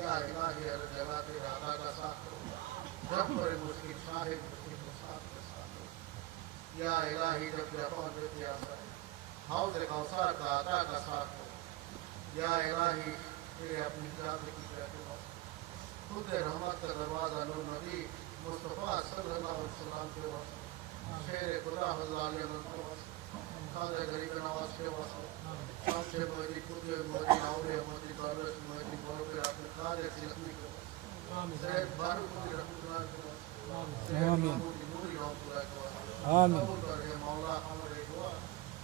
या इलाही हर जगह पे राधा का साथ हो, जब बड़े मुश्किल साहिब मुश्किल के साथ हो। या इलाही जब जापान में प्यासा है, हाउस कौसार का आटा का साथ हो। या इलाही तेरे अपनी जात की कहते हो, खुद रहमत का दरवाजा नूर नबी मुस्तफ़ा सल्लल्लाहु अलैहि वसल्लम के वस, शेर खुदा हज़ार के वस, खादे गरीब नवाज के वस, शामचे मोदी खुद मोदी नाउरे मोदी दौलत मोदी बोलो के आपने खादे सिलसिले के वस, शेर बारू खुदी रहमतुल्लाह के वस, शेर मोदी नूरी रहमतुल्लाह के वस, कबूल कर ये मौला हमारे दुआ,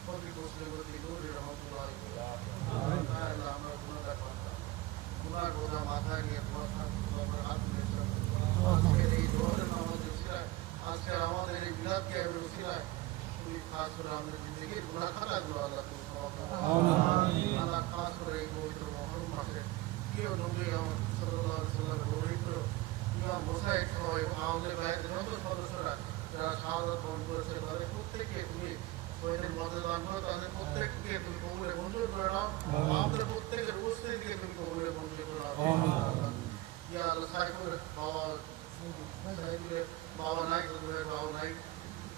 खुदी मुस्लिम मोदी नूरी रहमतुल्लाह के वस, अल्लाह हमारा गुनाह का पाता, गुनाह रोजा माथा की दुआ था, हमारे हाथ में सब, शेर ये जोर नामों से सिरा, आज के हमारे मिलाद के उसीला, पूरी खास कर हमने जिंदगी गुनाह खाता गुनाह अल्लाह को Allah khas করে এই পবিত্র মহরম মাসে প্রিয় নবী সাল্লাল্লাহু আলাইহি ওয়াসাল্লাম পবিত্র ইমাম মুসাইদ সহ এবং আমাদের বাইরের যত সদস্যরা যারা শাহাদাত বরণ করেছে তাদের প্রত্যেককে তুমি শহীদের মর্যাদা দান করো, তাদের প্রত্যেককে তুমি কবুলে মঞ্জুর করে নাও, আমাদের প্রত্যেকের উপস্থিতিকে তুমি কবুলে মঞ্জুর করে নাও। ইয়া আল্লাহ সাইফুর বাবা সাইফুরের বাবা নাই, হুজুরের বাবা নাই,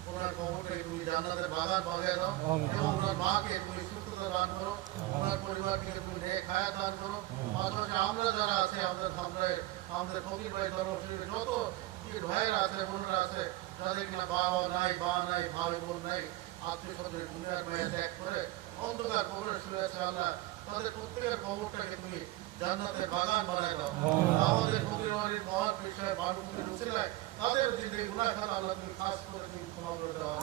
ওনার কবরটাকে তুমি জান্নাতের বাগান বাগায় দাও এবং ওনার মাকে তুমি সুস্থতা দান করো, ওনার পরিবারকে তুমি নেক হায়াত দান করো। পাশাপাশি আমরা যারা আছে আমাদের সামনে আমাদের ফকির ভাই ধর্মশীল যত পীর ভাইয়েরা আছে বোনরা আছে যাদের কিনা বাবা নাই বা নাই ভাই বোন নাই আত্মীয় স্বজন দুনিয়ার মায়া ত্যাগ করে অন্ধকার কবরে শুয়ে আছে আল্লাহ তাদের প্রত্যেকের কবরটাকে তুমি জান্নাতের বাগান বানায় দাও। আমাদের ফকির বাড়ির মহান বিষয় বালুকুটির উসিলায় তাদের জিন্দগি গুনাহ খাতা আল্লাহ তুমি খাস করে তুমি ক্ষমা করে দাও।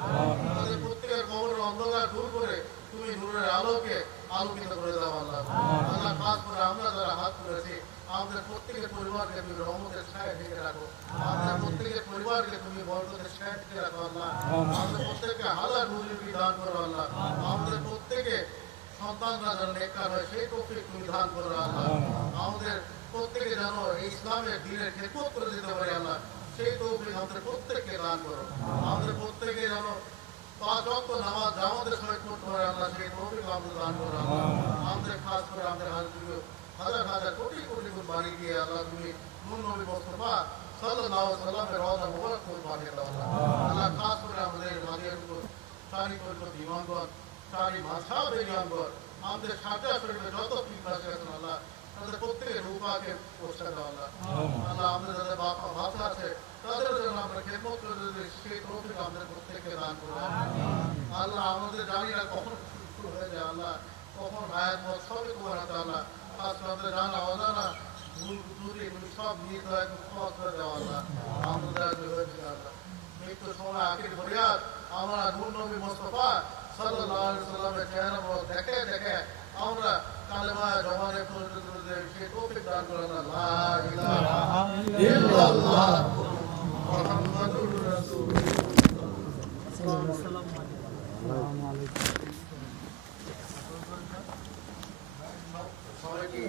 তাদের প্রত্যেকের কবরের অন্ধকার দূর করে তুমি নূরের আলোকে আলোকিত করে দাও আল্লাহ। আল্লাহ খাস করে আমরা যারা হাত তুলেছি আমাদের প্রত্যেকের পরিবারকে তুমি রহমতের ছায়া ঢেকে রাখো, আমাদের প্রত্যেকের পরিবারকে তুমি বরকতের ছায়া ঢেকে রাখো আল্লাহ। আমাদের প্রত্যেককে হাজার রুজি দান করো আল্লাহ। আমাদের প্রত্যেকে সন্তানরা যেন নেককার হয় সেই তৌফিক তুমি দান করো আল্লাহ। আমাদের প্রত্যেকে যেন এই ইসলামের দ্বীনের খেদমত করে দিতে পারে আল্লাহ, সেই তৌফিক আমাদের প্রত্যেককে দান করো। আমাদের প্রত্যেকে যেন পাঁচ ওয়াক্ত নামাজ জামাতের সহিত পড়তে পারে আল্লাহ, সেই তৌফিক আমাদের দান করো আল্লাহ। আমাদের খাস করে আমাদের হাজার হাজার কোটি কোটি গুণ বাড়ি দিয়ে আল্লাহ তুমি নূর নবী মুস্তাফা সাল্লাল্লাহু আলাইহি ওয়াসাল্লামের রওজা মুবারক করে পাঠিয়ে দাও আল্লাহ। আল্লাহ খাস করে আমাদের মাদিয়ার উপর সারি পরিবার ইমামগণ সারি মাযহাবের ইমামগণ আমাদের সাজা শরীফে যত পীর আছে আল্লাহ তাদের প্রত্যেকের রূপাকে পোষা দাও আল্লাহ। আল্লাহ আমাদের যাদের বাবা ভাষা আছে তাদের জন্য আমরা খেদমত করে সেই তৌফিক আমাদের প্রত্যেককে দান করো আল্লাহ। আমাদের জানি না কখন শুরু হয়ে যায় আল্লাহ, কখন হায়াত মত সবই তোমার হাতে আল্লাহ। খাস আমাদের জানা অজানা ভুল ত্রুটি সব নিয়ে ক্ষমা করে দেওয়া আল্লাহ। আমাদের হয়েছে আল্লাহ মৃত্যুর সময় আখির ফরিয়াদ আমরা নূর নবী মুস্তাফা সাল্লাল্লাহু আলাইহি ওয়াসাল্লামের চেহারা দেখে দেখে আমরা কালেমা জবানে পরিণত করে সেই তৌফিক দান করেন লা ইলাহা ইল্লাল্লাহ মুহাম্মাদুর রাসূলুল্লাহ সাল্লাল্লাহু আলাইহি ওয়াসাল্লাম। সবাইকে